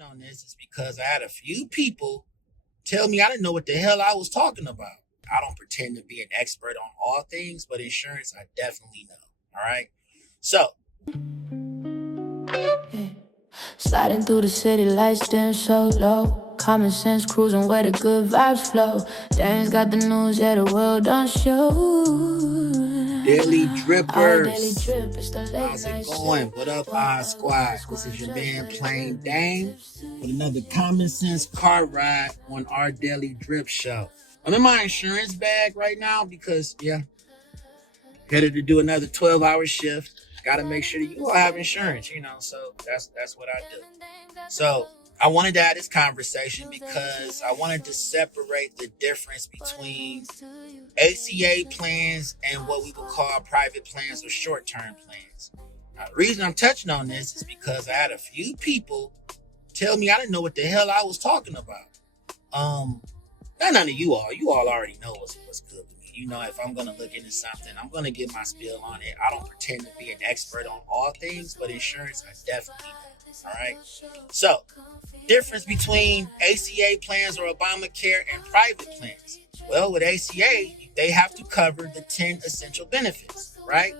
On this is because I had a few people tell me I didn't know what the hell I was talking about. I don't pretend to be an expert on all things, but insurance I definitely know. All right. So, Sliding through the city, lights dim so low. Common sense cruising where the good vibes flow. Daniel's got the news, yeah, the world don't show. Daily Our daily Drippers, drip is the late how's it night going? sip. What up, Squad? This is your man, Plain Dame, with another Common Sense car ride on our Daily Drip Show. I'm in my insurance bag right now because, headed to do another 12-hour shift. Got to make sure that you all have insurance, so that's what I do. So I wanted to have this conversation because I wanted to separate the difference between ACA plans and what we would call private plans or short-term plans. Now, the reason I'm touching on this is because I had a few people tell me I didn't know what the hell I was talking about. Not none of you all. You all already know what's good with me. If I'm going to look into something, I'm going to get my spiel on it. I don't pretend to be an expert on all things, but insurance, I definitely know. All right. So, difference between ACA plans or Obamacare and private plans. Well, with ACA, they have to cover the 10 essential benefits, right?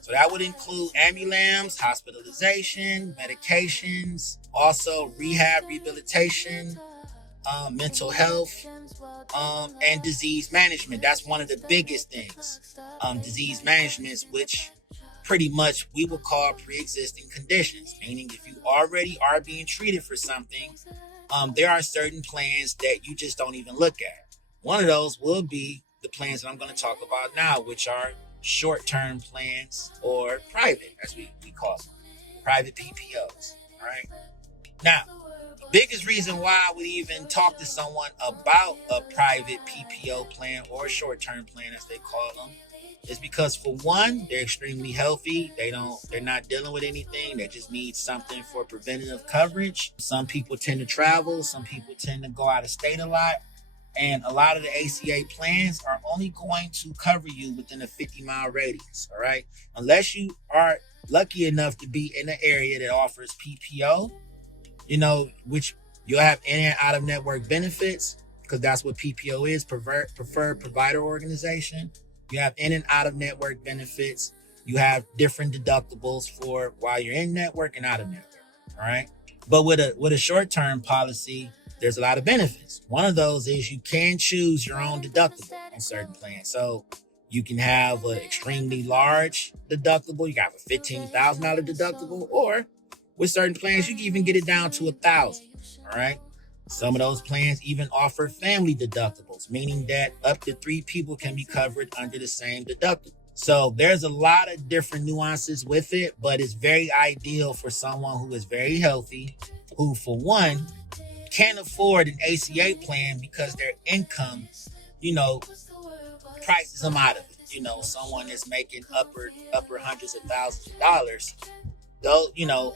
So that would include ambulance, hospitalization, medications, also rehabilitation, mental health, and disease management. That's one of the biggest things. Disease management, which pretty much we will call pre-existing conditions, meaning if you already are being treated for something, there are certain plans that you just don't even look at. One of those will be the plans that I'm going to talk about now, which are short-term plans or private, as we call them, private PPOs. All right. Now, biggest reason why I would even talk to someone about a private PPO plan or a short-term plan, as they call them, is because, for one, they're extremely healthy. They're not dealing with anything. They just need something for preventative coverage. Some people tend to travel. Some people tend to go out of state a lot. And a lot of the ACA plans are only going to cover you within a 50-mile radius, all right? Unless you are lucky enough to be in an area that offers PPO, which you'll have in and out of network benefits, because that's what PPO is, preferred provider organization. You have in and out of network benefits. You have different deductibles for while you're in network and out of network, all right? But with a short-term policy, there's a lot of benefits. One of those is you can choose your own deductible on certain plans. So you can have an extremely large deductible. You can have a $15,000 deductible, or with certain plans, you can even get it down to $1,000. All right. Some of those plans even offer family deductibles, meaning that up to 3 people can be covered under the same deductible. So there's a lot of different nuances with it, but it's very ideal for someone who is very healthy, who, for one, can't afford an ACA plan because their income, prices them out of it. Someone that's making upper hundreds of thousands of dollars, though,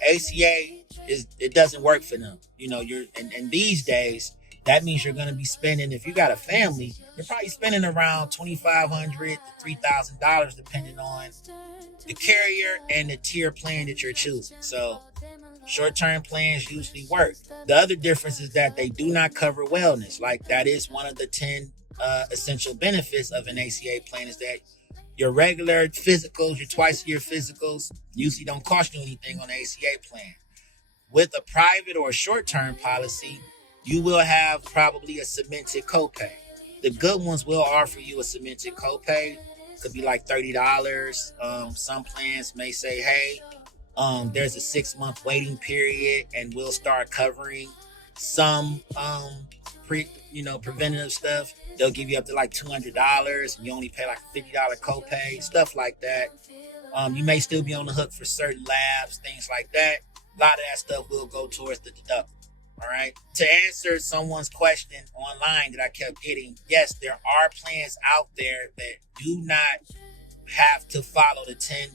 ACA it doesn't work for them. And these days, that means you're going to be spending, if you got a family, you're probably spending around $2,500 to $3,000, depending on the carrier and the tier plan that you're choosing. So short-term plans usually work. The other difference is that they do not cover wellness. Like, that is one of the 10 essential benefits of an ACA plan, is that your regular physicals, your twice-a-year physicals, usually don't cost you anything on the ACA plan. With a private or a short-term policy, you will have probably a cemented copay. The good ones will offer you a cemented copay. Could be like $30. Some plans may say, hey, there's a 6-month waiting period, and we'll start covering some preventative stuff. They'll give you up to like $200, and you only pay like a $50 copay, stuff like that. You may still be on the hook for certain labs, things like that. A lot of that stuff will go towards the deductible. All right. To answer someone's question online that I kept getting, yes, there are plans out there that do not have to follow the 10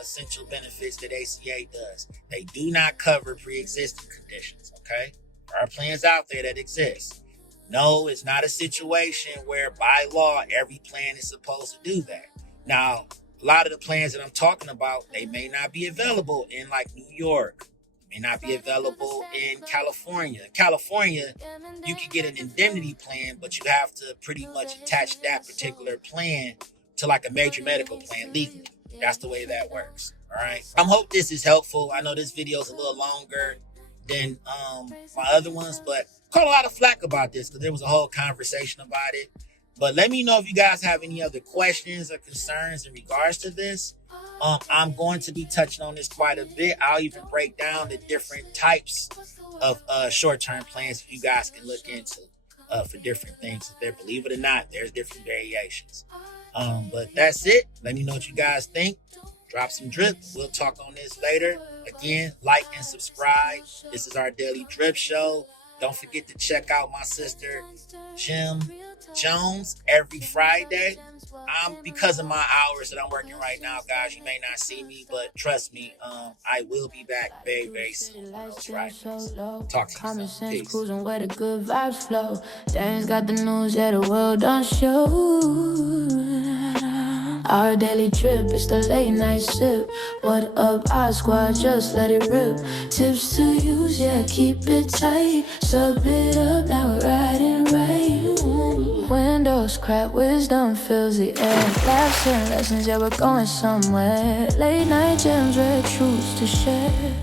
essential benefits that ACA does. They do not cover pre-existing conditions. Okay. There are plans out there that exist. No, it's not a situation where by law every plan is supposed to do that. Now, a lot of the plans that I'm talking about, they may not be available in like New York, may not be available in California. In California, you can get an indemnity plan, but you have to pretty much attach that particular plan to like a major medical plan legally. That's the way that works. All right. I hope this is helpful. I know this video is a little longer than my other ones, but caught a lot of flack about this because there was a whole conversation about it. But let me know if you guys have any other questions or concerns in regards to this. I'm going to be touching on this quite a bit. I'll even break down the different types of short-term plans that you guys can look into for different things. There, believe it or not, there's different variations. But that's it. Let me know what you guys think. Drop some drip. We'll talk on this later. Again, like and subscribe. This is our daily drip show. Don't forget to check out my sister, Jim Jones, every Friday. Because of my hours that I'm working right now, guys, you may not see me, but trust me, I will be back very, very soon on those Fridays. Talk to you soon. Peace. Cruising where the good vibes flow. Daniel's got the news, yeah, the world don't show. Our daily trip is the late night sip. What up, our squad, just let it rip. Tips to use, yeah, keep it tight. Sub it up, now we're riding right. Windows crack, wisdom fills the air. Laughs and lessons, yeah, we're going somewhere. Late night gems, rare truths to share.